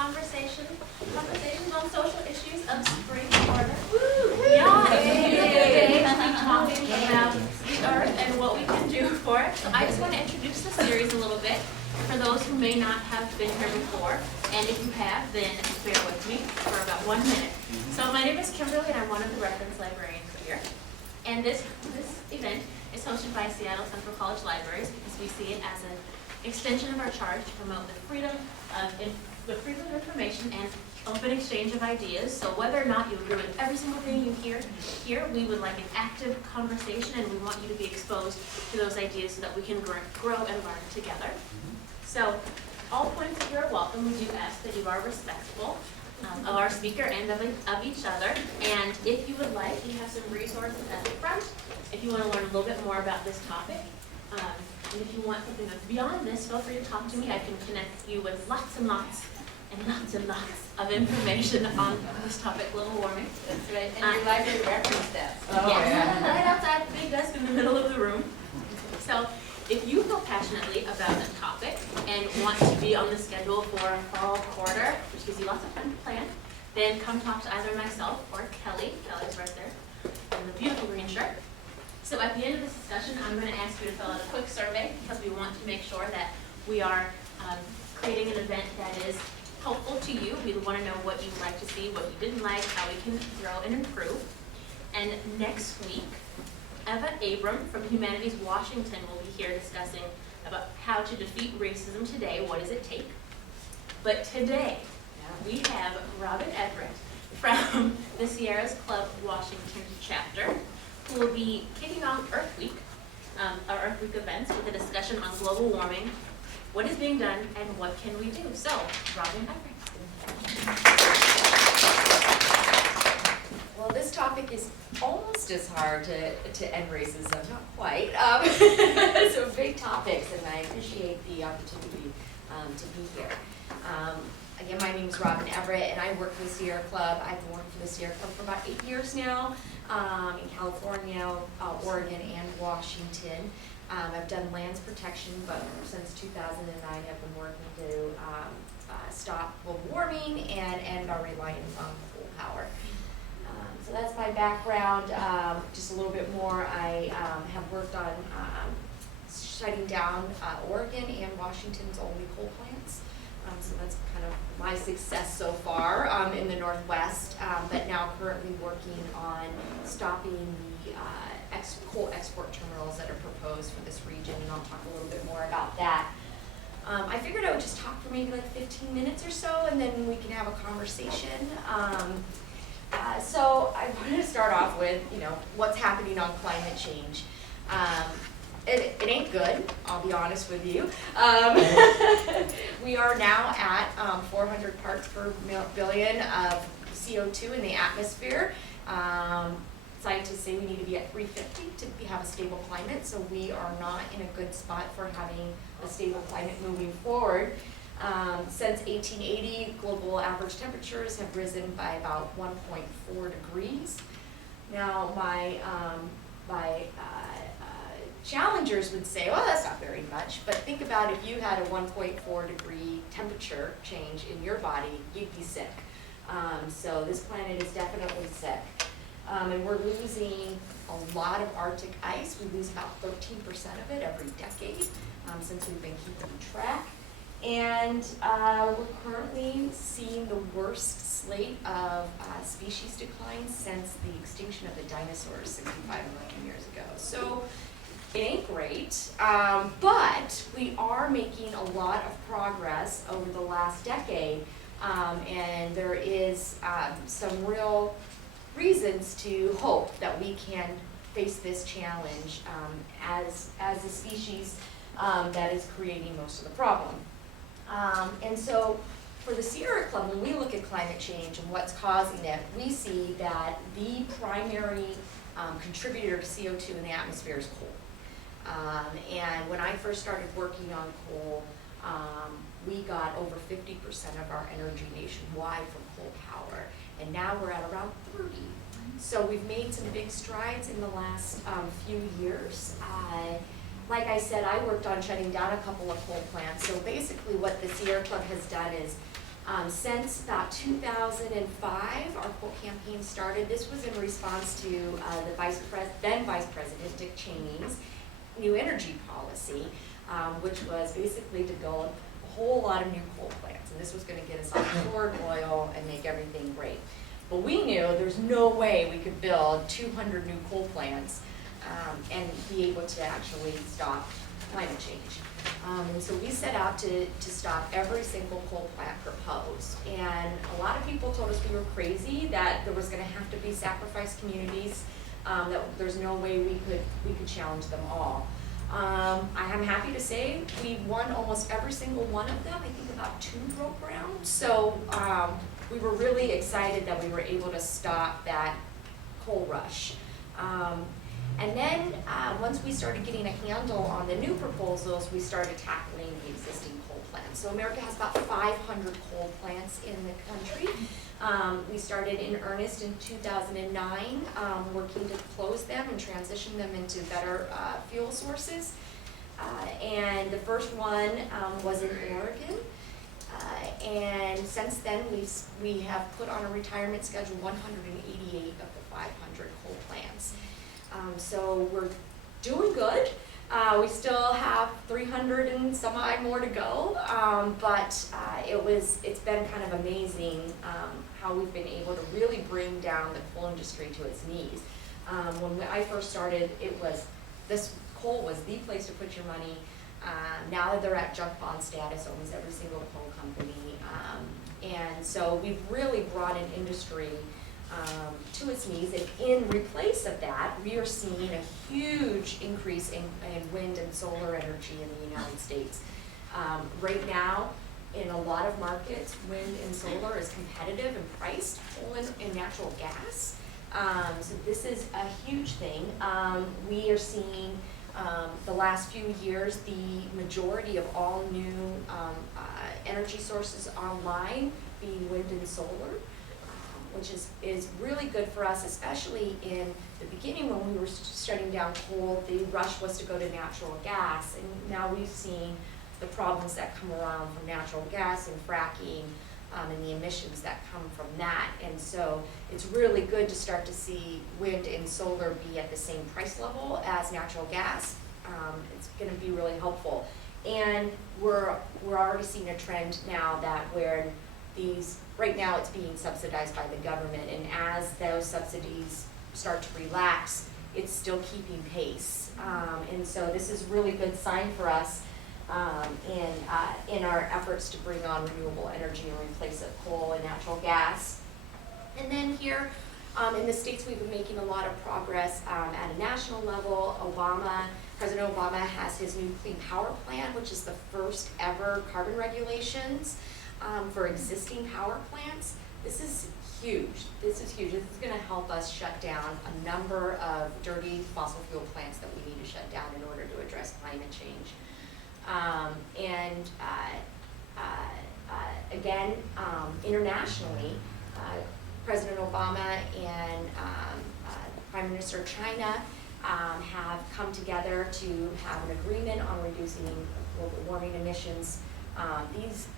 Conversations on social issues of spring quarter. Yeah, today we'll be talking about the earth and what we can do for it. So I just want to introduce the series a little bit for those who may not have been here before. And if you have, then bear with me for about 1 minute. So my name is Kimberly and I'm one of the reference librarians here. And this event is hosted by Seattle Central College Libraries because we see it as an extension of our charge to promote the freedom of information and open exchange of ideas. So whether or not you agree with every single thing you hear here, we would like an active conversation and we want you to be exposed to those ideas so that we can grow and learn together. So all points of view are welcome. We do ask that you are respectful of our speaker and of each other. And if you would like, we have some resources at the front if you want to learn a little bit more about this topic. And if you want something that's beyond this, feel free to talk to me. I can connect you with lots and lots of information on this topic, global warming. That's right, and your library reference desk. Yes, right outside the big desk in the middle of the room. So if you feel passionately about the topic and want to be on the schedule for fall quarter, which gives you lots of time to plan, then come talk to either myself or Kelly. Kelly's right there in the beautiful green shirt. So at the end of this discussion, I'm going to ask you to fill out a quick survey because we want to make sure that we are creating an event that is helpful to you. We want to know what you'd like to see, what you didn't like, how we can grow and improve. And next week, Eva Abram from Humanities Washington will be here discussing about how to defeat racism today. What does it take? But today, we have Robin Everett from the Sierras Club Washington chapter, who will be kicking off Earth Week, our Earth Week events with a discussion on global warming, what is being done, and what can we do. So, Robin Everett. Well, this topic is almost as hard to end racism, not quite. So big topics, and I appreciate the opportunity to be here. Again, my name is Robin Everett, and I work for the Sierra Club. I've been working for the Sierra Club for about 8 years now, in California, Oregon, and Washington. I've done lands protection, but since 2009, I've been working to stop global warming and end our reliance on coal power. So that's my background. Just a little bit more, I have worked on shutting down Oregon and Washington's only coal plants. So that's kind of my success so far in the Northwest, but now currently working on stopping the coal export terminals that are proposed for this region, and I'll talk a little bit more about that. I figured I would just talk for maybe like 15 minutes or so, and then we can have a conversation. So I wanted to start off with, what's happening on climate change. It ain't good, I'll be honest with you. We are now at 400 parts per billion of CO2 in the atmosphere. Scientists say we need to be at 350 to have a stable climate, so we are not in a good spot for having a stable climate moving forward. Since 1880, global average temperatures have risen by about 1.4 degrees. Now, my challengers would say, well, that's not very much, but think about if you had a 1.4 degree temperature change in your body, you'd be sick. So this planet is definitely sick. And we're losing a lot of Arctic ice. We lose about 13% of it every decade since we've been keeping track. And we're currently seeing the worst slate of species decline since the extinction of the dinosaurs 65 million years ago. So it ain't great, but we are making a lot of progress over the last decade, and there is some real reasons to hope that we can face this challenge as a species that is creating most of the problem. And so for the Sierra Club, when we look at climate change and what's causing it, we see that the primary contributor to CO2 in the atmosphere is coal. And when I first started working on coal, we got over 50% of our energy nationwide from coal power, and now we're at around 30. So we've made some big strides in the last few years. Like I said, I worked on shutting down a couple of coal plants. So basically what the Sierra Club has done is Since about 2005, our coal campaign started. This was in response to the then Vice President Dick Cheney's new energy policy, which was basically to build a whole lot of new coal plants. And this was going to get us off Short oil and make everything great. But we knew there's no way we could build 200 new coal plants and be able to actually stop climate change. And so we set out to stop every single coal plant proposed. And a lot of people told us we were crazy, that there was going to have to be sacrificed communities, that there's no way we could challenge them all. I am happy to say we won almost every single one of them. I think about 2 broke ground. So we were really excited that we were able to stop that coal rush. And then once we started getting a handle on the new proposals, we started tackling the existing coal plants. So America has about 500 coal plants in the country. We started in earnest in 2009, working to close them and transition them into better fuel sources. And the first one was in Oregon. And since then, we have put on a retirement schedule 188 of the 500 coal plants. So we're doing good. We still have 300 and some odd more to go, but it's been kind of amazing how we've been able to really bring down the coal industry to its knees. When I first started, this coal was the place to put your money. Now that they're at junk bond status, almost every single coal company, and so we've really brought an industry to its knees, and in replace of that, we are seeing a huge increase in wind and solar energy in the United States. Right now, in a lot of markets, wind and solar is competitive and priced in natural gas. So this is a huge thing. We are seeing the last few years, the majority of all new energy sources online being wind and solar, which is really good for us, especially in the beginning when we were shutting down coal. The rush was to go to natural gas, and now we've seen the problems that come around from natural gas and fracking, and the emissions that come from that. And so it's really good to start to see wind and solar be at the same price level as natural gas. It's going to be really helpful. And we're already seeing a trend now that where right now it's being subsidized by the government, and as those subsidies start to relax, it's still keeping pace. And so this is a really good sign for us in our efforts to bring on renewable energy and replace coal and natural gas. And then here in the States, we've been making a lot of progress at a national level. President Obama has his new Clean Power Plan, which is the first ever carbon regulations for existing power plants. This is huge. This is huge. This is going to help us shut down a number of dirty fossil fuel plants that we need to shut down in order to address climate change. Again, internationally, President Obama and Prime Minister China have come together to have an agreement on reducing global warming emissions.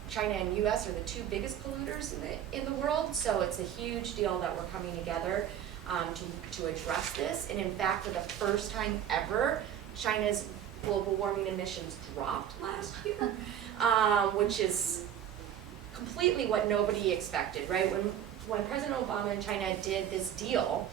China and U.S. are the 2 biggest polluters in the world, so it's a huge deal that we're coming together to address this. And in fact, for the first time ever, China's global warming emissions dropped last year, which is completely what nobody expected, right? When President Obama and China did this deal,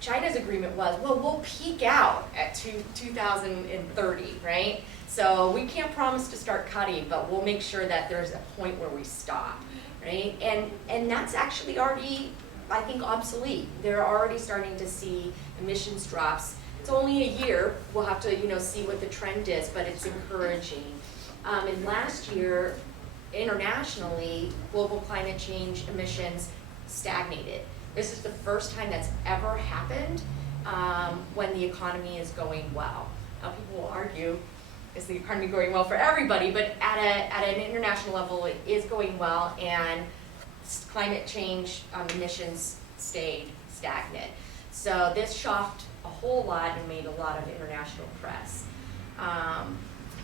China's agreement was, well, we'll peak out at 2030, right? So we can't promise to start cutting, but we'll make sure that there's a point where we stop, right? And that's actually already, I think, obsolete. They're already starting to see emissions drops. It's only a year. We'll have to, see what the trend is, but it's encouraging. And last year, internationally, global climate change emissions stagnated. This is the first time that's ever happened when the economy is going well. Now, people will argue, is the economy going well for everybody? But at an international level, it is going well, and climate change emissions stayed stagnant. So this shocked a whole lot and made a lot of international press.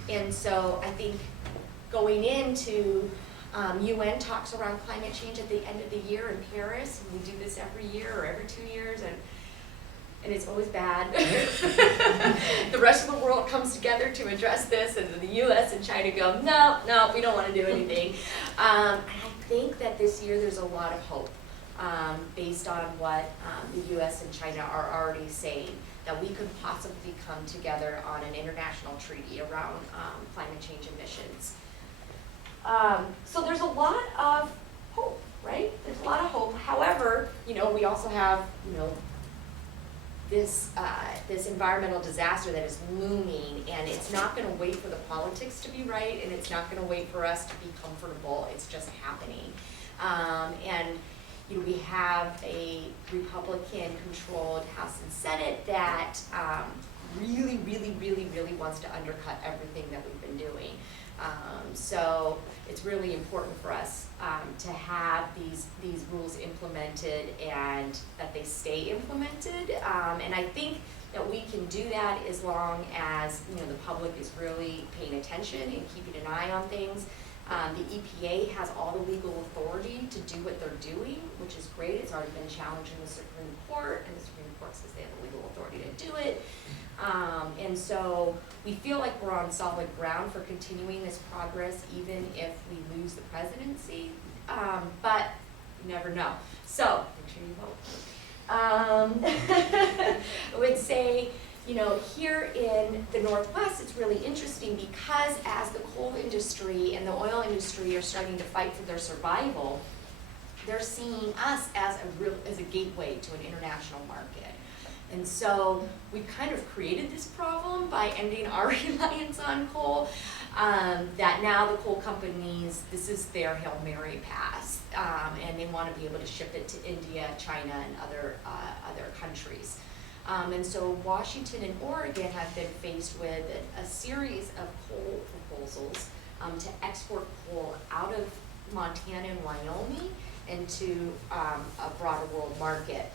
And so I think going into UN talks around climate change at the end of the year in Paris. We do this every year or every 2 years, and it's always bad. The rest of the world comes together to address this, and the US and China go, no, we don't want to do anything. And I think that this year there's a lot of hope based on what the US and China are already saying, that we could possibly come together on an international treaty around climate change emissions. So there's a lot of hope, right? There's a lot of hope. However, we also have, this environmental disaster that is looming, and it's not going to wait for the politics to be right, and it's not going to wait for us to be comfortable. It's just happening. And we have a Republican-controlled House and Senate that really wants to undercut everything that we've been doing. So it's really important for us to have these rules implemented and that they stay implemented. And I think that we can do that as long as the public is really paying attention and keeping an eye on things. The EPA has all the legal authority to do what they're doing, which is great. It's already been challenged in the Supreme Court, and the Supreme Court says they have the legal authority to do it. And so we feel like we're on solid ground for continuing this progress, even if we lose the presidency. But you never know. So make sure you vote. I would say, here in the Northwest, it's really interesting because as the coal industry and the oil industry are starting to fight for their survival, they're seeing us as a gateway to an international market. And so we kind of created this problem by ending our reliance on coal, that now the coal companies, this is their Hail Mary pass, and they want to be able to ship it to India, China, and other countries. And so Washington and Oregon have been faced with a series of coal proposals to export coal out of Montana and Wyoming into a broader world market.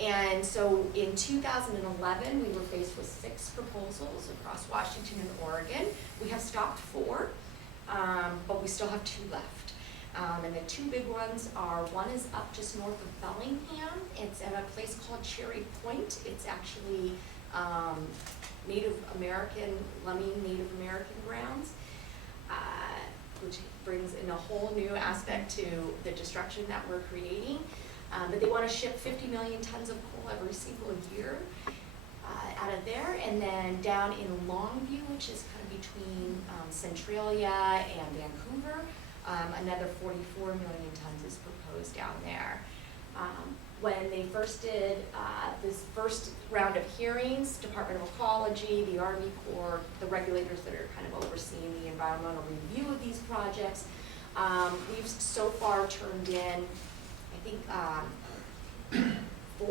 And so in 2011, we were faced with 6 proposals across Washington and Oregon. We have stopped 4, but we still have 2 left. And the 2 big ones are, one is up just north of Bellingham. It's at a place called Cherry Point. It's actually Native American grounds, which brings in a whole new aspect to the destruction that we're creating. But they want to ship 50 million tons of coal every single year out of there. And then down in Longview, which is kind of between Centralia and Vancouver, another 44 million tons is proposed down there. When they first did this first round of hearings, Department of Ecology, the Army Corps, the regulators that are kind of overseeing the environmental review of these projects, we've so far turned in, I think,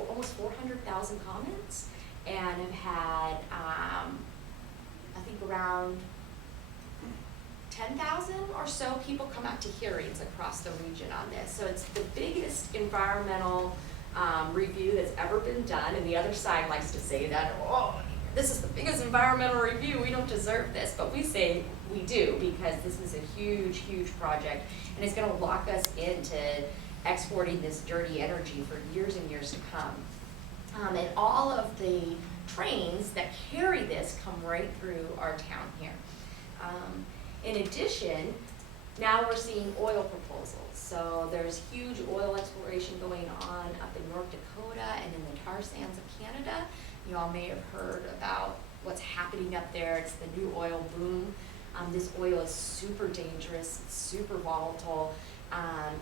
almost 400,000 comments, and have had, I think, around 10,000 or so people come out to hearings across the region on this. So it's the biggest environmental review that's ever been done, and the other side likes to say that, oh, this is the biggest environmental review, we don't deserve this, but we say we do, because this is a huge project, and it's going to lock us into exporting this dirty energy for years and years to come. And all of the trains that carry this come right through our town here. In addition, now we're seeing oil proposals. So there's huge oil exploration going on up in North Dakota and in the tar sands of Canada. You all may have heard about what's happening up there. It's the new oil boom. This oil is super dangerous, it's super volatile,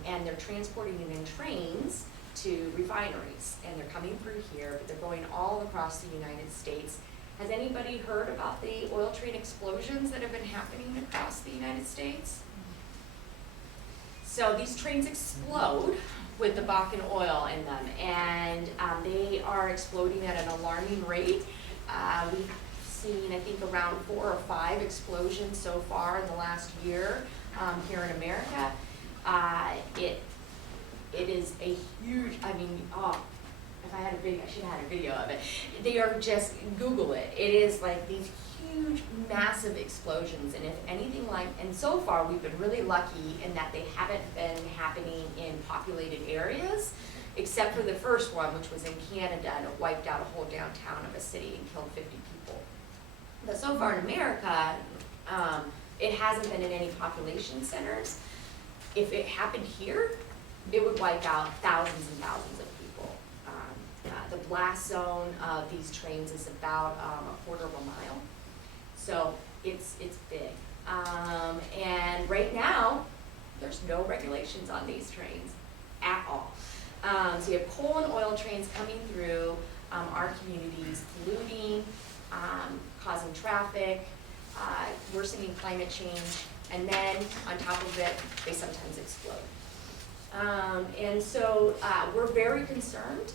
and they're transporting it in trains to refineries, and they're coming through here, but they're going all across the United States. Has anybody heard about the oil train explosions that have been happening across the United States? So these trains explode with the Bakken oil in them, and they are exploding at an alarming rate. We've seen, I think, around 4 or 5 explosions so far in the last year here in America. It is a huge, I mean, if I had a video, I should have had a video of it. They are just, Google it. It is like these huge, massive explosions, and if anything like, and so far we've been really lucky in that they haven't been happening in populated areas, except for the first one, which was in Canada, and it wiped out a whole downtown of a city and killed 50 people. But so far in America, it hasn't been in any population centers. If it happened here, it would wipe out thousands and thousands of people. The blast zone of these trains is about a quarter of a mile, so it's big. And right now, there's no regulations on these trains at all. So you have coal and oil trains coming through our communities, polluting, causing traffic, worsening climate change, and then on top of it, they sometimes explode. And so we're very concerned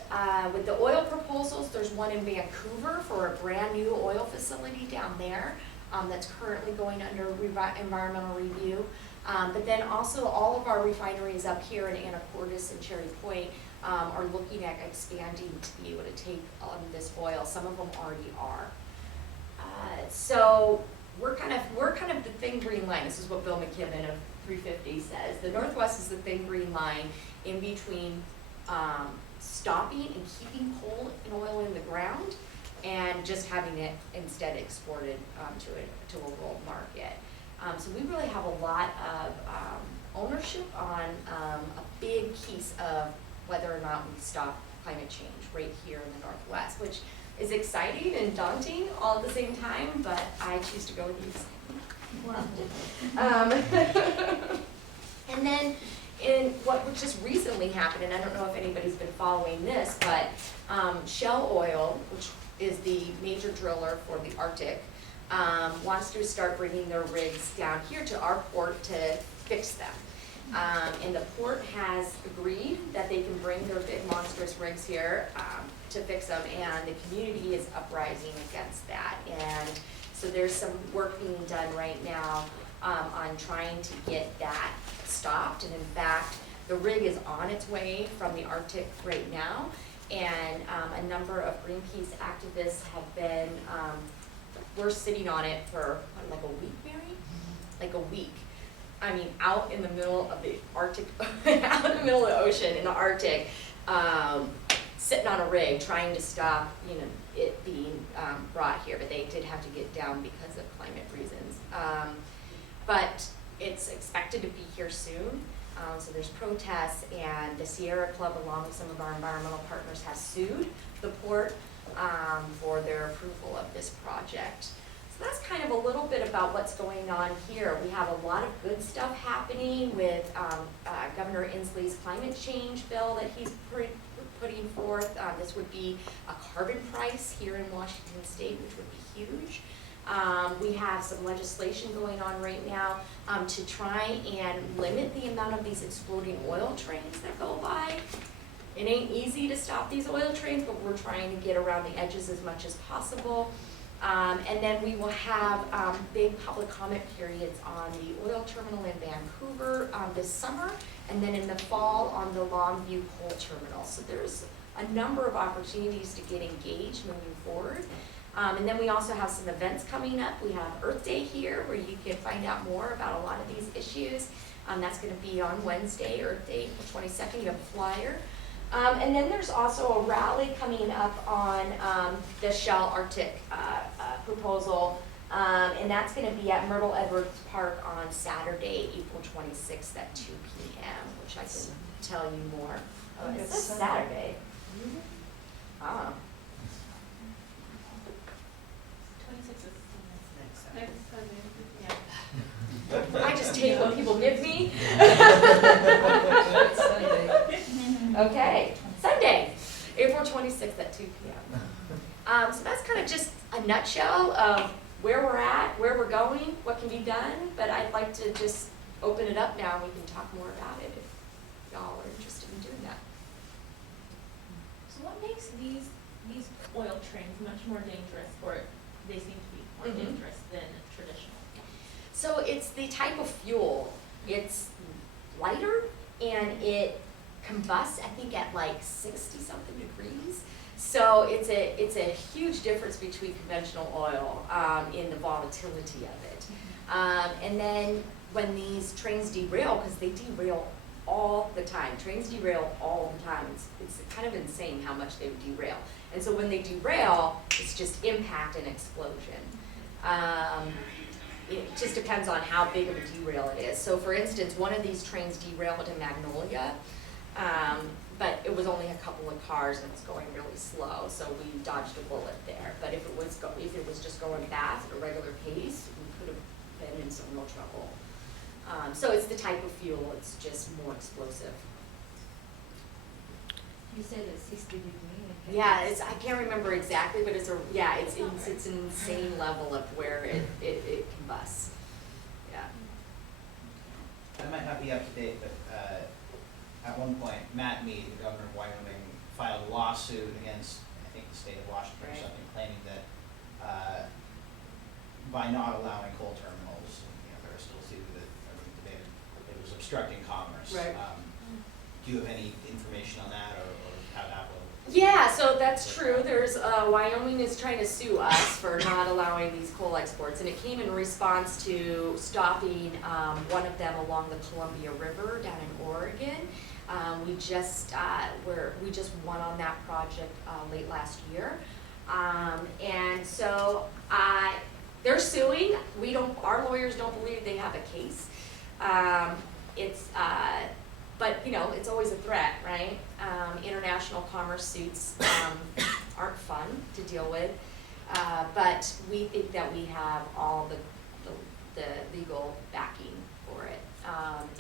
with the oil proposals. There's one in Vancouver for a brand new oil facility down there that's currently going under environmental review. But then also all of our refineries up here in Anacortes and Cherry Point are looking at expanding to be able to take this oil. Some of them already are. So we're kind of the thin green line. This is what Bill McKibben of 350 says. The Northwest is the thin green line in between stopping and keeping coal and oil in the ground and just having it instead exported to a world market. So we really have a lot of ownership on a big piece of whether or not we stop climate change right here in the Northwest, which is exciting and daunting all at the same time, but I choose to go with you. And then in what just recently happened, and I don't know if anybody's been following this, but Shell Oil, which is the major driller for the Arctic, wants to start bringing their rigs down here to our port to fix them. And the port has agreed that they can bring their big monstrous rigs here to fix them, and the community is uprising against that. And so there's some work being done right now on trying to get that stopped. And in fact, the rig is on its way from the Arctic right now, and a number of Greenpeace activists have been, we're sitting on it for like a week, Mary? Like a week. I mean, out in the middle of the Arctic, out in the middle of the ocean in the Arctic, sitting on a rig trying to stop, it being brought here, but they did have to get down because of climate reasons. But it's expected to be here soon. So there's protests, and the Sierra Club, along with some of our environmental partners, has sued the port for their approval of this project. So that's kind of a little bit about what's going on here. We have a lot of good stuff happening with Governor Inslee's climate change bill that he's putting forth. This would be a carbon price here in Washington State, which would be huge. We have some legislation going on right now to try and limit the amount of these exploding oil trains that go by. It ain't easy to stop these oil trains, but we're trying to get around the edges as much as possible. And then we will have big public comment periods on the oil terminal in Vancouver this summer, and then in the fall on the Longview coal terminal. So there's a number of opportunities to get engaged moving forward. And then we also have some events coming up. We have Earth Day here, where you can find out more about a lot of these issues. That's going to be on Wednesday, Earth Day, April 22nd. You have a flyer. And then there's also a rally coming up on the Shell Arctic proposal, and that's going to be at Myrtle Edwards Park on Saturday, April 26th at 2 p.m., which I can tell you more. Oh, it's this Saturday. Ah. 26th is next Sunday. Yeah. I just take what people give me. Okay, Sunday, April 26th at 2 p.m. So that's kind of just a nutshell of where we're at, where we're going, what can be done, but I'd like to just open it up now and we can talk more about it if y'all are interested in doing that. So what makes these oil trains much more dangerous, or they seem to be more dangerous than traditional? So it's the type of fuel. It's lighter and it combusts, I think, at like 60-something degrees. So it's a huge difference between conventional oil in the volatility of it. And then when these trains derail, because they derail all the time, trains derail all the time. It's kind of insane how much they derail. And so when they derail, it's just impact and explosion. It just depends on how big of a derail it is. So for instance, one of these trains derailed in Magnolia, but it was only a couple of cars and it was going really slow, so we dodged a bullet there. But if it was just going fast at a regular pace, we could have been in some real trouble. So it's the type of fuel, it's just more explosive. You said it's 60 degrees. Yeah, I can't remember exactly, but it's an insane level of where it combusts. Yeah. That might not be up to date, but at one point, Matt Mead, the governor of Wyoming, filed a lawsuit against, I think, the state of Washington or Right. something, claiming that by not allowing coal terminals, there are still two that are being debated, it was obstructing commerce. Right. Do you have any information on that, or how that will? Yeah, so that's true. There's Wyoming is trying to sue us for not allowing these coal exports, and it came in response to stopping one of them along the Columbia River down in Oregon. We just won on that project late last year, and so they're suing. Our lawyers don't believe they have a case. But it's always a threat, right? International commerce suits aren't fun to deal with, but we think that we have all the legal backing for it,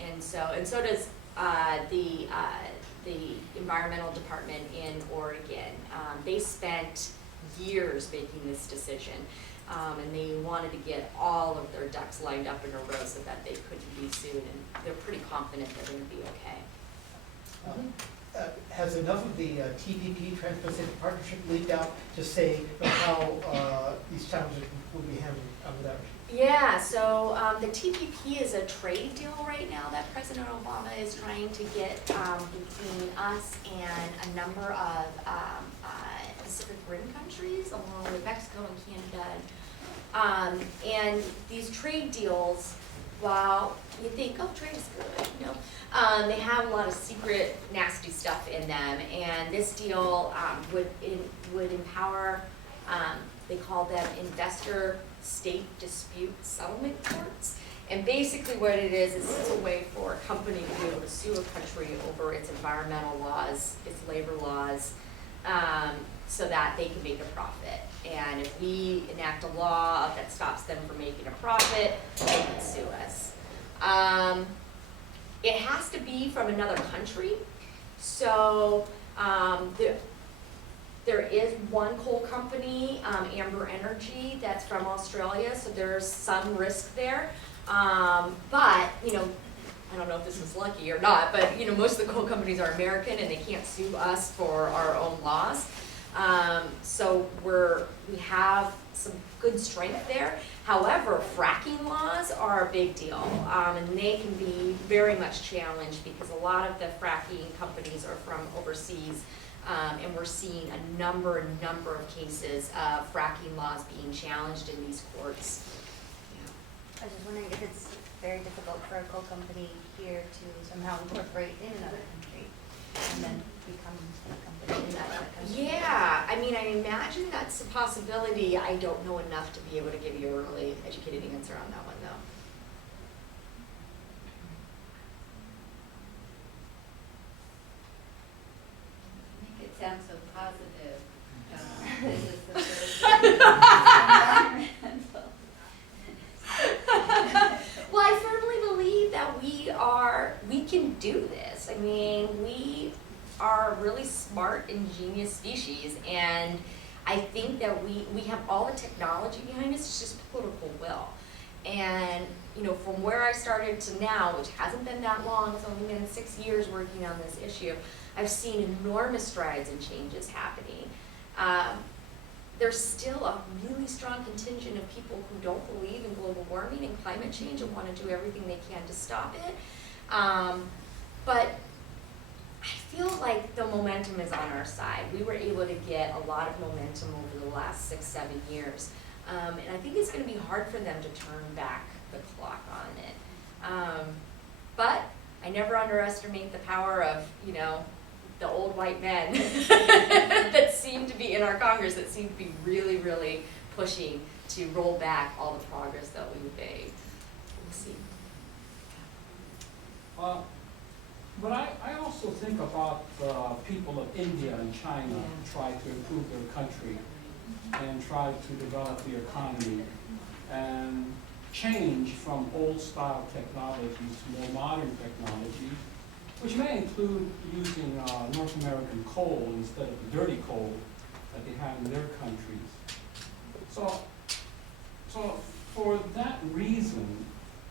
and so does the environmental department in Oregon. They spent years making this decision. And they wanted to get all of their ducks lined up in a row so that they couldn't be sued, and they're pretty confident they're going to be okay. Has enough of the TPP, Trans-Pacific Partnership, leaked out to say how these challenges will be handled without? Yeah, so the TPP is a trade deal right now that President Obama is trying to get between us and a number of Pacific Rim countries, along with Mexico and Canada. And these trade deals, while you think, oh, trade is good, they have a lot of secret, nasty stuff in them. And this deal would empower, they call them investor state dispute settlement courts. And basically what it is it's a way for a company to be able to sue a country over its environmental laws, its labor laws, so that they can make a profit. And if we enact a law that stops them from making a profit, they can sue us. It has to be from another country. So there is one coal company, Amber Energy, that's from Australia, so there's some risk there. But, I don't know if this is lucky or not, but, most of the coal companies are American and they can't sue us for our own laws. So we have some good strength there. However, fracking laws are a big deal, and they can be very much challenged because a lot of the fracking companies are from overseas, and we're seeing a number of cases of fracking laws being challenged in these courts. I was just wondering if it's very difficult for a coal company here to somehow incorporate in another country and then become a company in that other country. Yeah, I imagine that's a possibility. I don't know enough to be able to give you a really educated answer on that one, though. It sounds so positive. This is the first environmental. Well, I firmly believe that we can do this. We are a really smart, ingenious species, and I think that we have all the technology behind us. It's just political will. And from where I started to now, which hasn't been that long, it's only been 6 years working on this issue, I've seen enormous strides and changes happening. There's still a really strong contingent of people who don't believe in global warming and climate change and want to do everything they can to stop it. But I feel like the momentum is on our side. We were able to get a lot of momentum over the last 6-7 years. And I think it's gonna be hard for them to turn back the clock on it. But I never underestimate the power of, you know, the old white men that seem to be in our Congress, that seem to be really, really pushing to roll back all the progress that we've made. We'll see. But I also think about the people of India and China try to improve their country and try to develop the economy and change from old style technologies to more modern technologies, which may include using North American coal instead of the dirty coal that they have in their countries. So for that reason,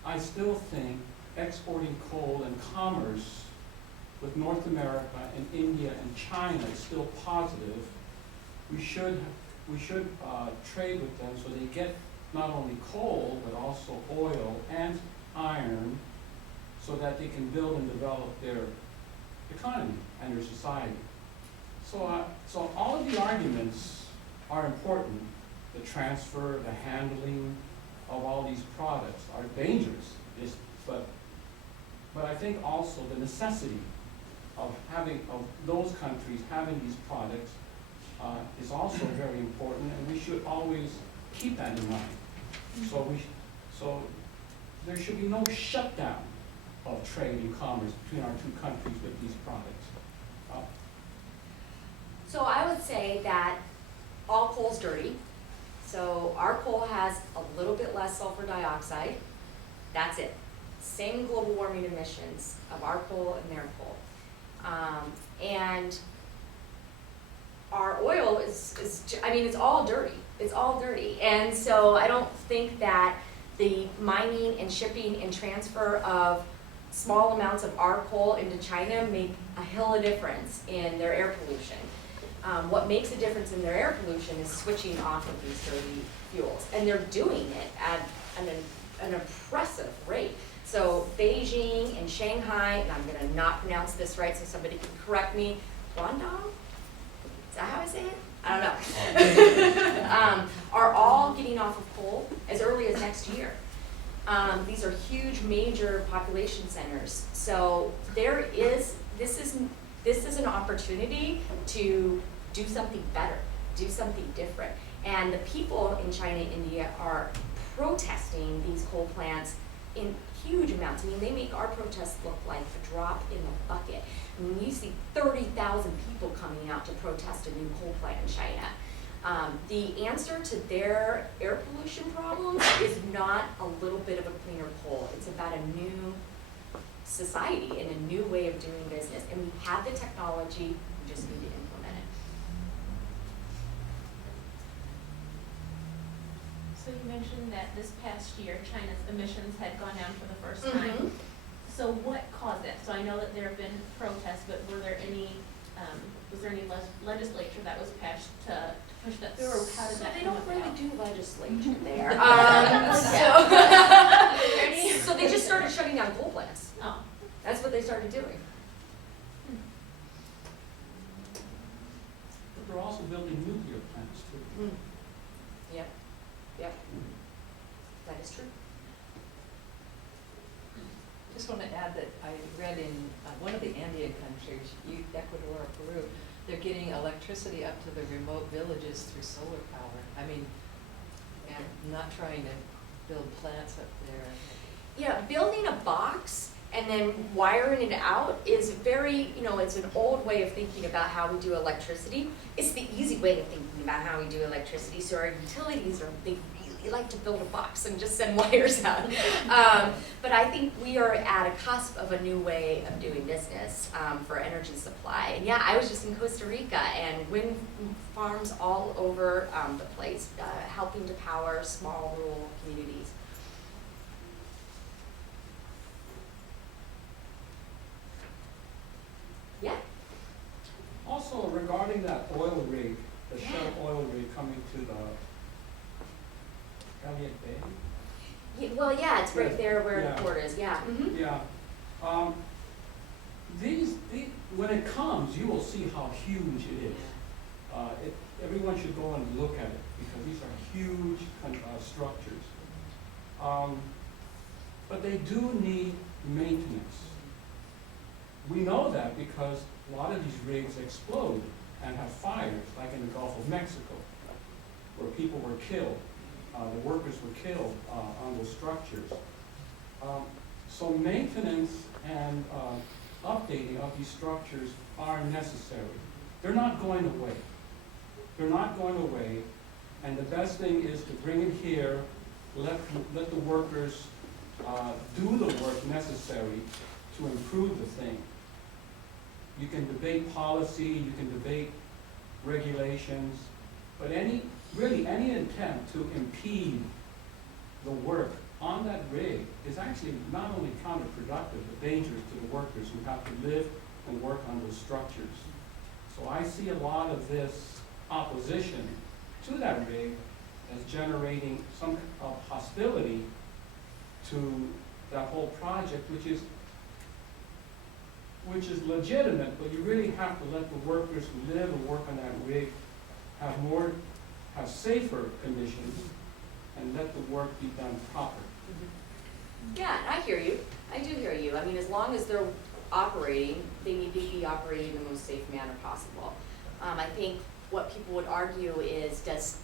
I still think exporting coal and commerce with North America and India and China is still positive. We should trade with them so they get not only coal, but also oil and iron, so that they can build and develop their economy and their society. So all of the arguments are important. The transfer, the handling of all these products are dangerous, but I think also the necessity of those countries having these products is also very important, and we should always keep that in mind. So there should be no shutdown of trade and commerce between our two countries with these products. So I would say that all coal's dirty. So our coal has a little bit less sulfur dioxide. That's it. Same global warming emissions of our coal and their coal. And our oil I mean, it's all dirty. It's all dirty. And so I don't think that the mining and shipping and transfer of small amounts of our coal into China make a hill of difference in their air pollution. What makes a difference in their air pollution is switching off of these dirty fuels. And they're doing it at an impressive rate. So Beijing and Shanghai, and I'm gonna not pronounce this right so somebody can correct me, Guangdong? Is that how I say it? I don't know. Are all getting off of coal as early as next year. These are huge, major population centers. So this is an opportunity to do something better, do something different. And the people in China and India are protesting these coal plants in huge amounts. I mean, they make our protests look like a drop in the bucket. I mean, you see 30,000 people coming out to protest a new coal plant in China. The answer to their air pollution problems is not a little bit of a cleaner coal. It's about a new society and a new way of doing business. And we have the technology, we just need to implement it. So you mentioned that this past year, China's emissions had gone down for the first time. So what caused it? So I know that there have been protests, but were there any, was there any legislature that was passed to push that through, or how did that come about? They don't really do legislature there. So they just started shutting down coal plants. Oh, That's what they started doing. But they're also building nuclear plants too. Yep, that is true. Just want to add that I read in one of the Andean countries, Ecuador or Peru, they're getting electricity up to the remote villages through solar power. I mean, and not trying to build plants up there. Yeah, building a box and then wiring it out is very, it's an old way of thinking about how we do electricity. It's the easy way of thinking about how we do electricity. So our utilities they really like to build a box and just send wires out. But I think we are at a cusp of a new way of doing business for energy supply. And yeah, I was just in Costa Rica and wind farms all over the place, helping to power small rural communities. Yeah. Also, regarding that oil rig, the Shell oil rig coming to the Elliott Bay. Yeah, well, yeah, it's right there where Yeah. the port is. Yeah. Yeah. when it comes, you will see how huge it is. Everyone should go and look at it, because these are huge structures. But they do need maintenance. We know that because a lot of these rigs explode and have fires, like in the Gulf of Mexico, where people were killed, the workers were killed on those structures. So maintenance and updating of these structures are necessary. They're not going away. They're not going away, and the best thing is to bring it here, let the workers do the work necessary to improve the thing. You can debate policy, you can debate regulations, but really any attempt to impede the work on that rig is actually not only counterproductive, but dangerous to the workers who have to live and work on those structures. So I see a lot of this opposition to that rig as generating some hostility to that whole project, which is legitimate, but you really have to let the workers who live and work on that rig have safer conditions and let the work be done proper. Yeah, and I hear you. I do hear you. I mean, as long as they're operating, they need to be operating in the most safe manner possible. I think what people would argue is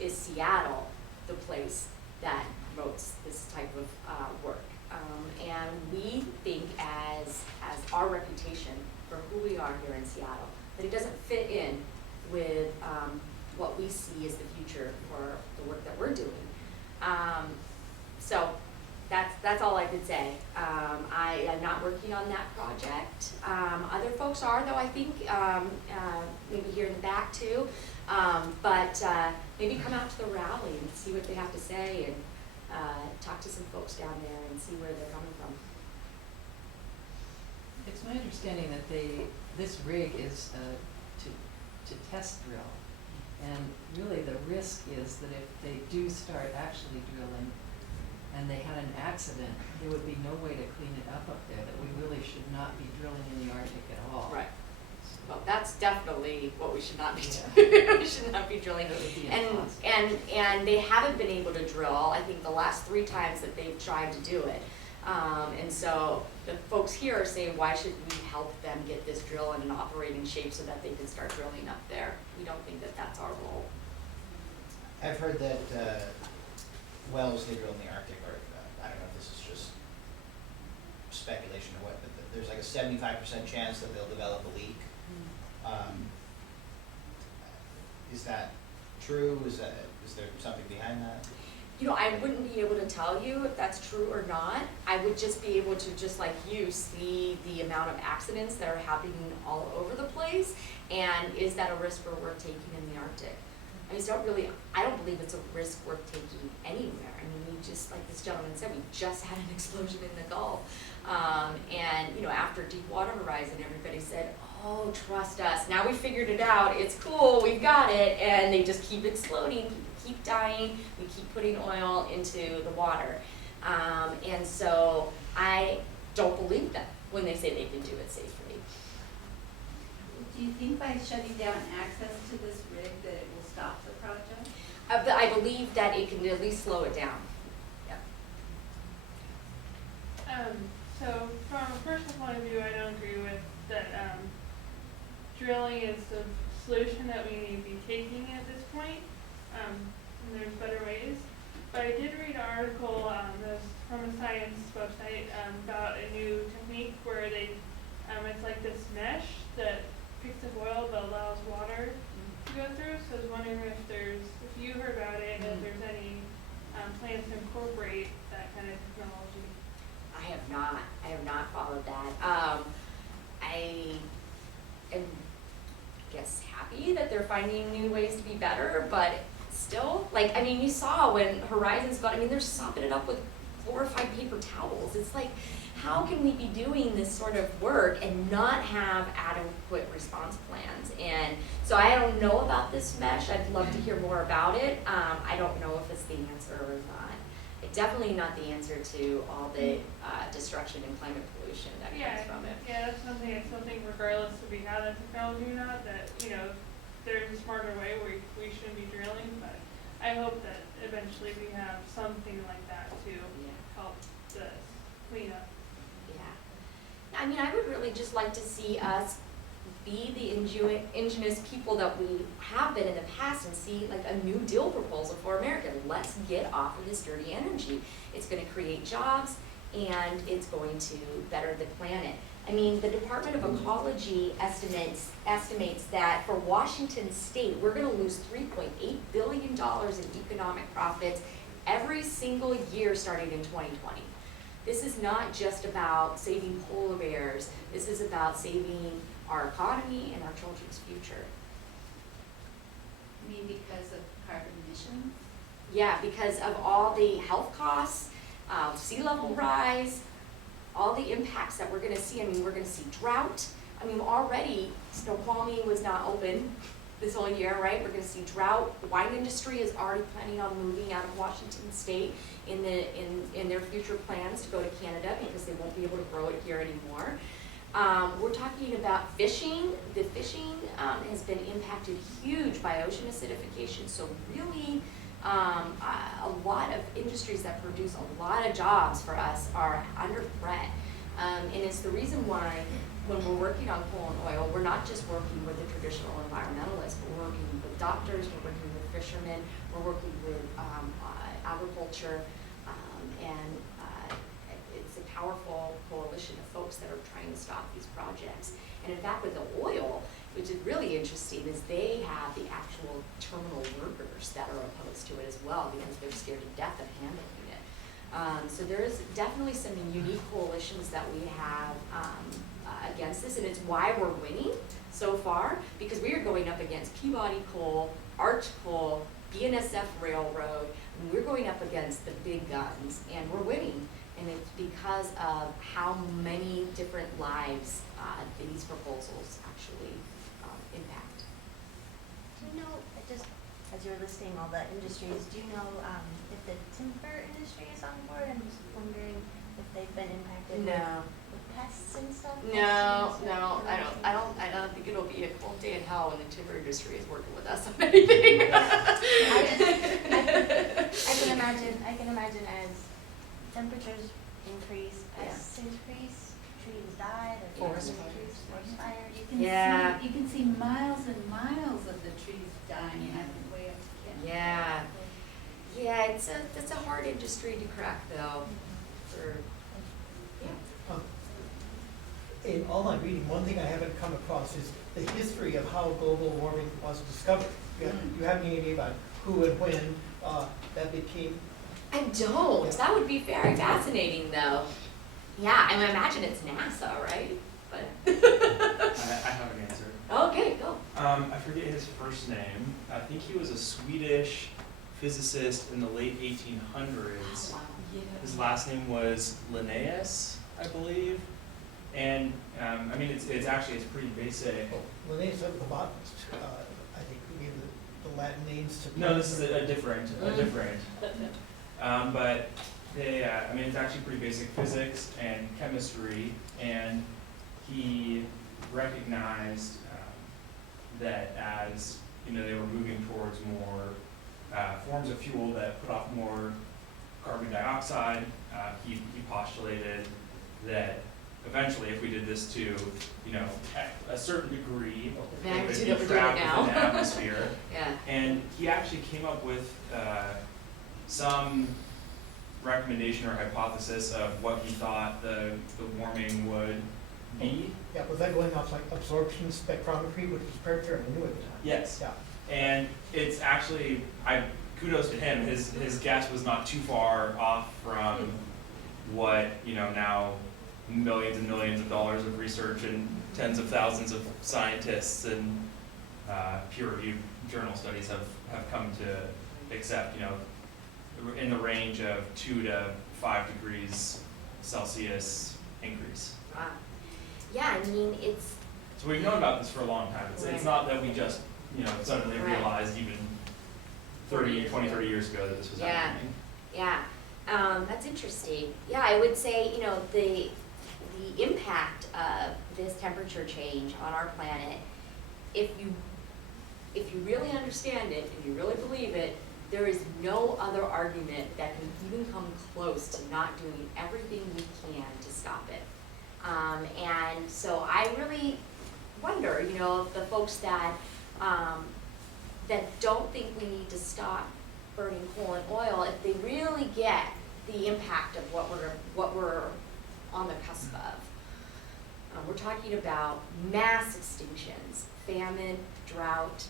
Seattle the place that promotes this type of work? And we think as our reputation for who we are here in Seattle, that it doesn't fit in with what we see as the future for the work that we're doing. So that's all I could say. I am not working on that project. Other folks are, though, I think, maybe here in the back too. But maybe come out to the rally and see what they have to say, and talk to some folks down there and see where they're coming from. It's my understanding that this rig is to test drill. And really the risk is that if they do start actually drilling and they had an accident, there would be no way to clean it up there, that we really should not be drilling in the Arctic at all. Right. Well, that's definitely what we should not be Yeah. doing. We should not be drilling. It would be And impossible. and they haven't been able to drill, I think, the last 3 times that they've tried to do it. And so the folks here are saying, why should we help them get this drill in an operating shape so that they can start drilling up there? We don't think that that's our role. I've heard that wells they drill in the Arctic are, I don't know if this is just speculation or what, but there's like a 75% chance that they'll develop a leak. Is that true? Is there something behind that? You know, I wouldn't be able to tell you if that's true or not. I would just be able to, just like you, see the amount of accidents that are happening all over the place, and is that a risk we're taking in the Arctic? I mean, I don't believe it's a risk worth taking anywhere. I mean, we just, like this gentleman said, we just had an explosion in the Gulf. And, you know, after Deepwater Horizon, everybody said, oh, trust us. Now we figured it out. It's cool. We've got it. And they just keep exploding, keep dying. We keep putting oil into the water. And so I don't believe them when they say they can do it safely. Do you think by shutting down access to this rig that it will stop the project? I believe that it can at least slow it down. Yeah. So from a personal point of view, I don't agree with that drilling is the solution that we need to be taking at this point. And there's better ways. But I did read an article from a science website about a new technique where they, it's like this mesh that picks up oil but allows water to go through. So I was wondering if you heard about it, and if there's any plans to incorporate that kind of technology. I have not followed that. I am, guess, happy that they're finding new ways to be better, but still, like, I mean, you saw when Horizon's got, I mean, they're sopping it up with 4 or 5 paper towels. It's like, how can we be doing this sort of work and not have adequate response plans? And so I don't know about this mesh. I'd love to hear more about it. I don't know if it's the answer or not. definitely not the answer to all the destruction and climate pollution that Yeah, comes from it. yeah, that's something, I still think regardless if we have that technology or not, that, there's a smarter way where we shouldn't be drilling, but I hope that eventually we have something like that to Yeah. help the cleanup. Yeah. I mean, I would really just like to see us be the ingenious people that we have been in the past and see like a New Deal proposal for America. Let's get off of this dirty energy. It's gonna create jobs and it's going to better the planet. I mean, the Department of Ecology estimates that for Washington State, we're gonna lose $3.8 billion in economic profits every single year starting in 2020. This is not just about saving polar bears. This is about saving our economy and our children's future. You mean because of carbon emissions? Yeah, because of all the health costs, sea level rise, all the impacts that we're gonna see. I mean, we're gonna see drought. I mean, already Snoqualmie was not open this whole year, right? We're gonna see drought. The wine industry is already planning on moving out of Washington State in their future plans to go to Canada because they won't be able to grow it here anymore. We're talking about fishing. The fishing has been impacted huge by ocean acidification, so really a lot of industries that produce a lot of jobs for us are under threat. And it's the reason why when we're working on coal and oil, we're not just working with the traditional environmentalists, but we're working with doctors, we're working with fishermen, we're working with agriculture, and it's a powerful coalition of folks that are trying to stop these projects. And in fact, with the oil, which is really interesting, is they have the actual terminal workers that are opposed to it as well because they're scared to death of handling it. So there is definitely some unique coalitions that we have against this, and it's why we're winning so far, because we are going up against Peabody Coal, Arch Coal, BNSF Railroad, and we're going up against the big guns, and we're winning. And it's because of how many different lives these proposals actually impact. Do you know, just as you were listing all the industries, do you know if the timber industry is on board? I'm just wondering if they've been impacted with pests and stuff? No, I don't think it'll be a cold day in hell when the timber industry is working with us on anything. I can imagine as temperatures increase, pests increase, trees die, the Forest increase, forest fires. You can see miles and miles of the trees dying out of the way up to Canada. Yeah, it's a hard industry to crack though. In all my reading, one thing I haven't come across is the history of how global warming was discovered. You have any idea about who and when that became? I don't. That would be very fascinating though. Yeah, I imagine it's NASA, right? But I have an answer. okay, go. I forget his first name. I think he was a Swedish physicist in the late 1800s. Wow. His last name was Linnaeus, I believe. And I mean, it's pretty basic. Linnaeus of the botanist, I think, who gave the Latin names to. No, this is a different. But they, I mean, it's actually pretty basic physics and chemistry, and he recognized that as they were moving towards more forms of fuel that put off more carbon dioxide, he postulated that eventually, if we did this to a certain degree, it would be trapped within the atmosphere. Yeah. And he actually came up with some recommendation or hypothesis of what he thought the warming would be. Yeah, was that going off like absorption spectrometry, which was Percher, I knew at the time. Yes. Yeah. And it's actually, kudos to him, his guess was not too far off from what, now millions and millions of dollars of research and tens of thousands of scientists and peer-reviewed journal studies have come to accept, in the range of 2 to 5 degrees Celsius increase. Wow. Yeah, I mean, it's. So we've known about this for a long time. It's not that we just, suddenly Right. realized even 30 years ago that this was happening. Yeah. That's interesting. Yeah, I would say, you know, the impact of this temperature change on our planet, if you really understand it and you really believe it, there is no other argument that can even come close to not doing everything we can to stop it. And so I really wonder, you know, if the folks that don't think we need to stop burning coal and oil, if they really get the impact of what we're on the cusp of. We're talking about mass extinctions, famine, drought,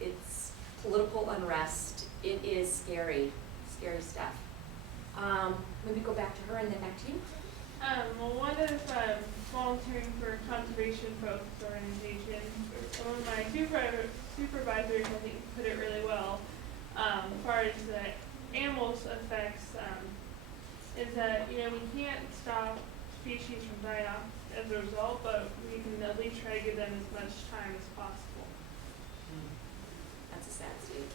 it's political unrest. It is scary, scary stuff. Maybe go back to her and then back to you. Well, one is volunteering for conservation-focused organizations. One of my supervisors, I think, put it really well. As far as the animals effects, is that, you know, we can't stop species from dying off as a result, but we can at least try to give them as much time as possible. That's a sad state.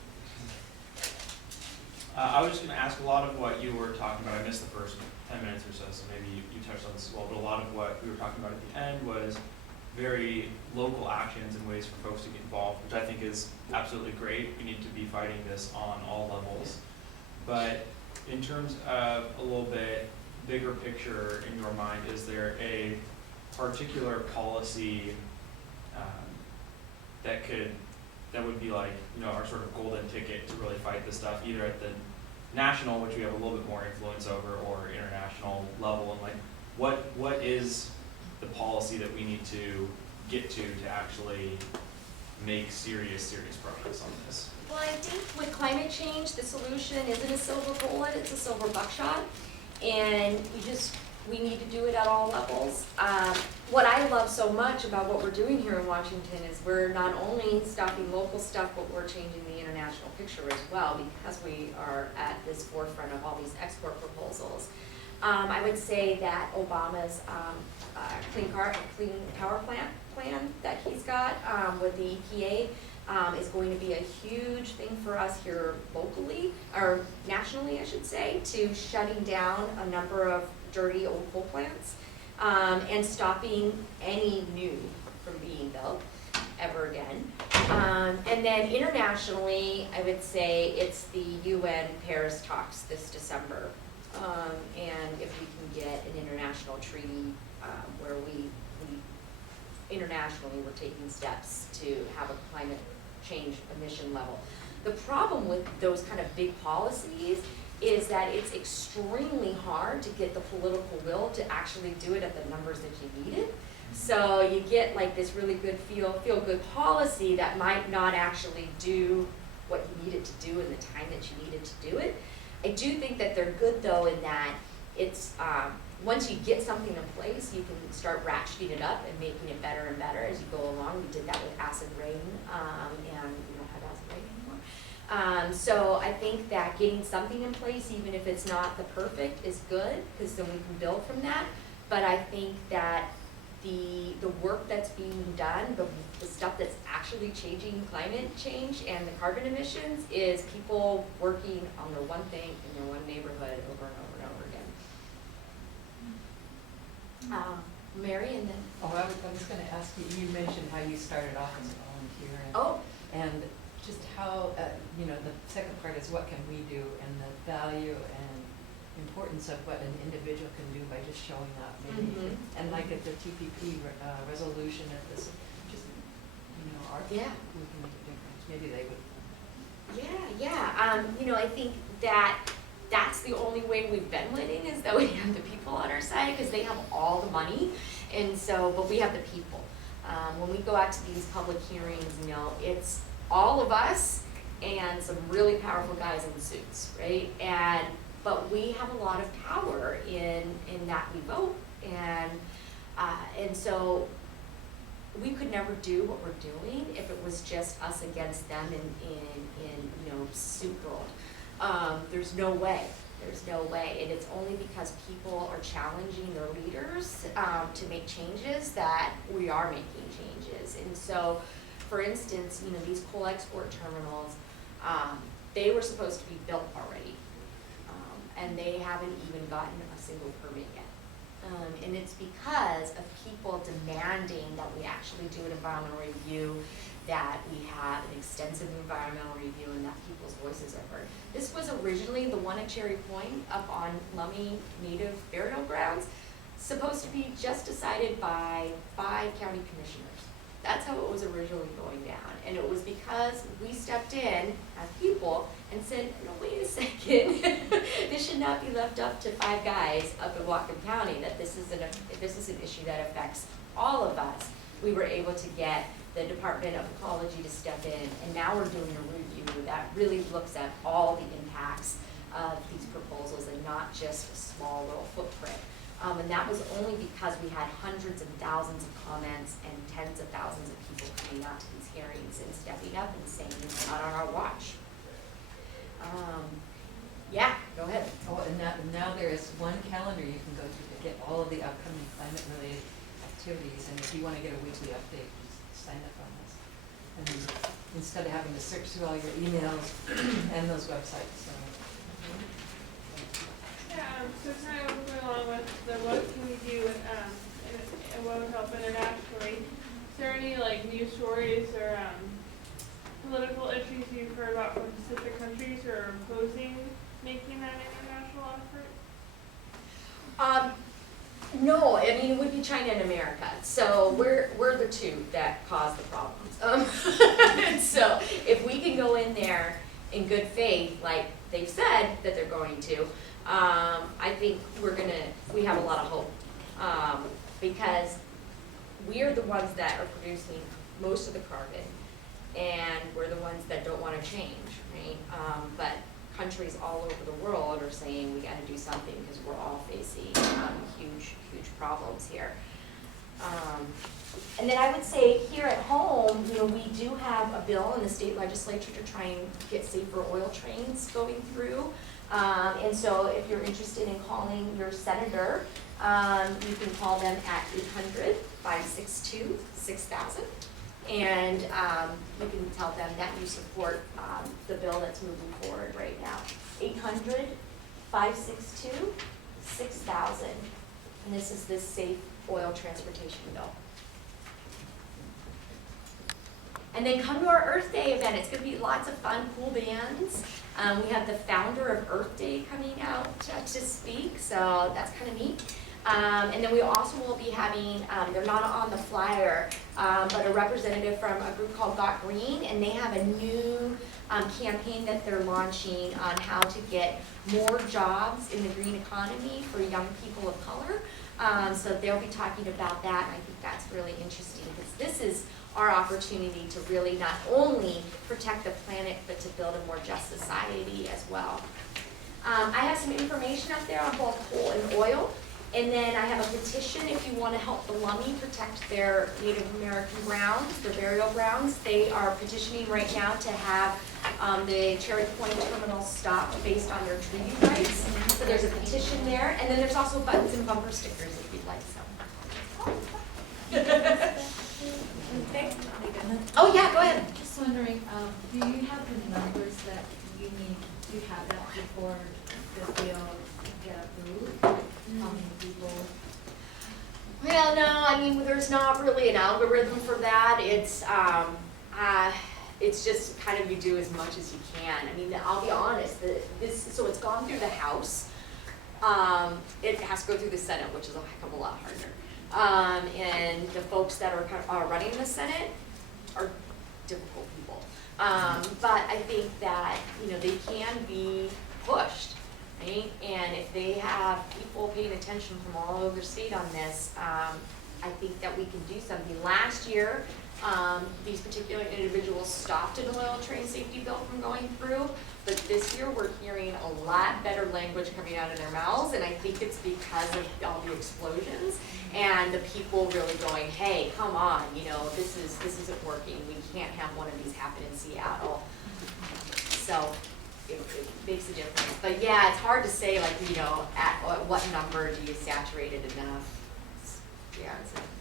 I was just going to ask a lot of what you were talking about. I missed the first 10 minutes or so, so maybe you touched on this as well. But a lot of what we were talking about at the end was very local actions and ways for folks to get involved, which I think is absolutely great. We need to be fighting this on all levels. But in terms of a little bit bigger picture in your mind, is there a particular policy that would be like, you know, our sort of golden ticket to really fight this stuff, either at the national, which we have a little bit more influence over, or international level, and like what is the policy that we need to get to actually make serious progress on this? Well, I think with climate change, the solution isn't a silver bullet, it's a silver buckshot. And we need to do it at all levels. What I love so much about what we're doing here in Washington is we're not only stopping local stuff, but we're changing the international picture as well, because we are at this forefront of all these export proposals. I would say that Obama's clean power plan that he's got with the EPA is going to be a huge thing for us here locally, or nationally I should say, to shutting down a number of dirty old coal plants and stopping any new from being built ever again. And then internationally, I would say it's the UN Paris talks this December. And if we can get an international treaty where we internationally we're taking steps to have a climate change emission level. The problem with those kind of big policies is that it's extremely hard to get the political will to actually do it at the numbers that you need it. So you get like this really good feel-good policy that might not actually do what you need it to do in the time that you need it to do it. I do think that they're good though in that it's, once you get something in place, you can start ratcheting it up and making it better and better as you go along. We did that with acid rain, and we don't have acid rain anymore. So I think that getting something in place, even if it's not the perfect, is good, because then we can build from that. But I think that the work that's being done, the stuff that's actually changing climate change and the carbon emissions, is people working on their one thing in their one neighborhood over and over and over again. Mary, and then. Oh, I was going to ask you, you mentioned how you started off as a volunteer. And just how, the second part is what can we do, and the value and importance of what an individual can do by just showing up. Maybe, and like at the TPP resolution of this, just, our we can make a difference. Maybe they would. I think that's the only way we've been winning, is that we have the people on our side, because they have all the money, and so, but we have the people. When we go out to these public hearings, it's all of us and some really powerful guys in suits, right? But we have a lot of power in that we vote, and so we could never do what we're doing if it was just us against them in suit world. There's no way. There's no way, and it's only because people are challenging their leaders to make changes that we are making changes. And so, for instance, these coal export terminals, they were supposed to be built already. and they haven't even gotten a single permit yet. And it's because of people demanding that we actually do an environmental review, that we have an extensive environmental review, and that people's voices are heard. This was originally the one at Cherry Point up on Lummi Native Burial Grounds, supposed to be just decided by 5 county commissioners. That's how it was originally going down. And it was because we stepped in as people and said, no, wait a second, this should not be left up to 5 guys up in Whatcom County, that this is an issue that affects all of us. We were able to get the Department of Ecology to step in, and now we're doing a review that really looks at all the impacts of these proposals and not just a small little footprint. And that was only because we had hundreds and thousands of comments and tens of thousands of people coming out to these hearings and stepping up and saying, it's not on our watch. Yeah, go ahead. Oh, and now there is one calendar you can go to get all of the upcoming climate-related activities, and if you want to get a weekly update, just sign up on this. And instead of having to search through all your emails and those websites, so. Yeah, so kind of moving along with the what can we do and what would help internationally. Is there any like news stories or political issues you've heard about from specific countries who are opposing making that international effort? No, I mean, it would be China and America. So we're the two that cause the problems. So if we can go in there in good faith, like they've said that they're going to, I think we have a lot of hope, because we are the ones that are producing most of the carbon, and we're the ones that don't want to change, right? But countries all over the world are saying we got to do something because we're all facing huge problems here. And then I would say here at home, we do have a bill in the state legislature to try and get safer oil trains going through. And so if you're interested in calling your senator, you can call them at 800-562-6000. And you can tell them that you support the bill that's moving forward right now. 800-562-6000. And this is the Safe Oil Transportation Bill. And then come to our Earth Day event. It's going to be lots of fun, cool bands. We have the founder of Earth Day coming out to speak, so that's kind of neat. And then we also will be having, they're not on the flyer, but a representative from a group called Got Green, and they have a new campaign that they're launching on how to get more jobs in the green economy for young people of color. So they'll be talking about that, and I think that's really interesting, because this is our opportunity to really not only protect the planet, but to build a more just society as well. I have some information up there on both coal and oil. And then I have a petition if you want to help the Lummi protect their Native American grounds, their burial grounds. They are petitioning right now to have the Cherry Point terminal stopped based on their treaty rights. So there's a petition there. And then there's also buttons and bumper stickers if you'd like some. Okay. Oh yeah, go ahead. Just wondering, do you have the numbers that you need to have that before the bill get approved? How many people? Well, no, I mean, there's not really an algorithm for that. It's just kind of you do as much as you can. I mean, I'll be honest, so it's gone through the House. It has to go through the Senate, which is a heck of a lot harder. And the folks that are running the Senate are difficult people. But I think that, they can be pushed. Right? And if they have people paying attention from all over the state on this, I think that we can do something. Last year, these particular individuals stopped an oil train safety bill from going through, but this year we're hearing a lot better language coming out of their mouths, and I think it's because of all the explosions and the people really going, hey, come on, this isn't working. We can't have one of these happen in Seattle. So it makes a difference. But yeah, it's hard to say, at what number do you saturate it enough. It's a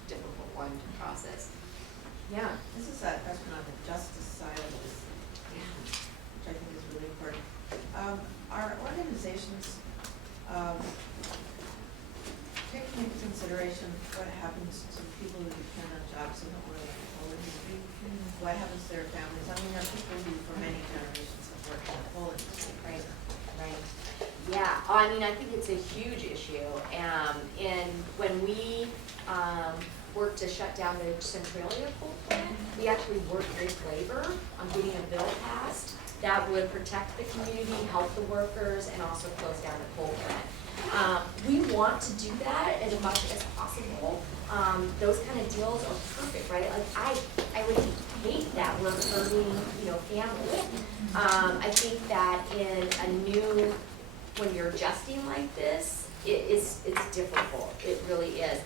difficult one to process. Yeah. This is a question on the justice side of this, which I think is really important. Are organizations Taking into consideration what happens to people who depend on jobs in the oil and coal industry, what happens to their families? I mean, there are people who for many generations have worked in the coal industry. Right, right. Yeah, I mean, I think it's a huge issue. And when we worked to shut down the Centralia coal plant, we actually worked with labor on getting a bill passed that would protect the community, help the workers, and also close down the coal plant. We want to do that as much as possible. Those kind of deals are perfect, right? Like I would hate that we're hurting, families. I think that in a new, when you're adjusting like this, it's difficult. It really is.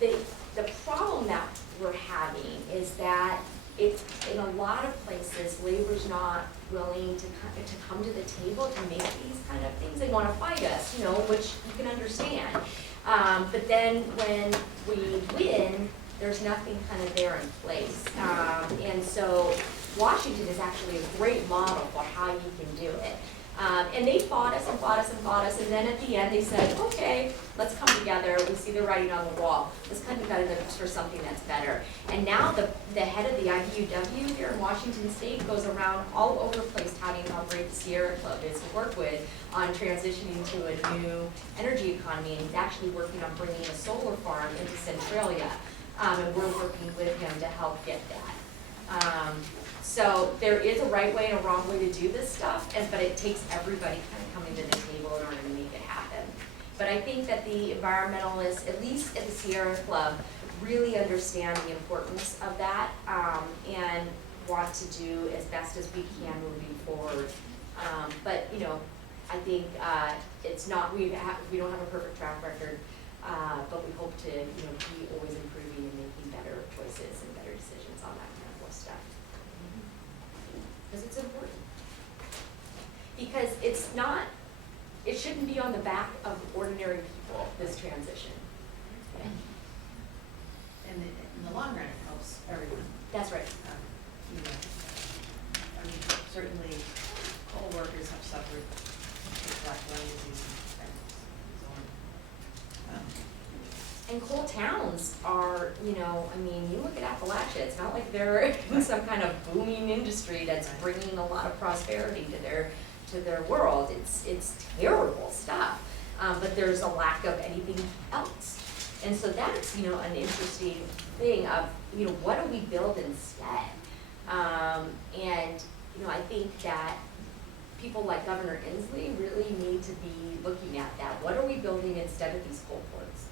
The problem that we're having is that in a lot of places, labor's not willing to come to the table to make these kind of things. They want to fight us, which you can understand. But then when we win, there's nothing kind of there in place. And so Washington is actually a great model for how you can do it. And they fought us and fought us and fought us, and then at the end they said, okay, let's come together. We see the writing on the wall. Let's come together for something that's better. And now the head of the IBUW here in Washington State goes around all over the place touting how great the Sierra Club is to work with on transitioning to a new energy economy, and he's actually working on bringing a solar farm into Centralia. And we're working with him to help get that. So there is a right way and a wrong way to do this stuff, but it takes everybody kind of coming to the table in order to make it happen. But I think that the environmentalists, at least at the Sierra Club, really understand the importance of that and want to do as best as we can moving forward. But I think it's not, we don't have a perfect track record, but we hope to be always improving and making better choices and better decisions on that kind of stuff. Because it's important. Because it shouldn't be on the back of ordinary people, this transition. Okay. And in the long run, it helps everyone. That's right. I mean, certainly coal workers have suffered with black lung disease and so on. And coal towns are, you look at Appalachia, it's not like they're in some kind of booming industry that's bringing a lot of prosperity to their world. It's terrible stuff, but there's a lack of anything else. And so that's, an interesting thing of, what do we build instead? And, I think that people like Governor Inslee really need to be looking at that. What are we building instead of these coal ports?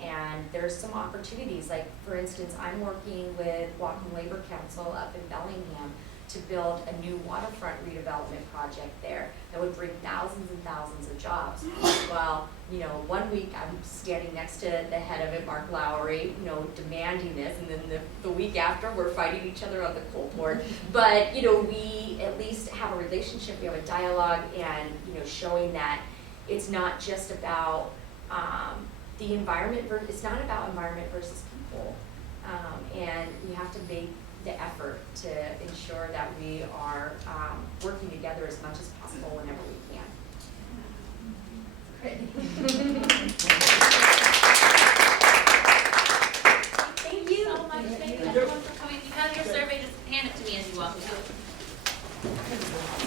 And there's some opportunities, like for instance, I'm working with Whatcom Labor Council up in Bellingham to build a new waterfront redevelopment project there that would bring thousands and thousands of jobs. Well, 1 week I'm standing next to the head of it, Mark Lowry, demanding this, and then the week after we're fighting each other on the coal port. But, we at least have a relationship, we have a dialogue, and, showing that it's not just about the environment, it's not about environment versus people. And we have to make the effort to ensure that we are working together as much as possible whenever we can. Thank you so much. Thank you everyone for coming. If you have your survey, just hand it to me as you walk out.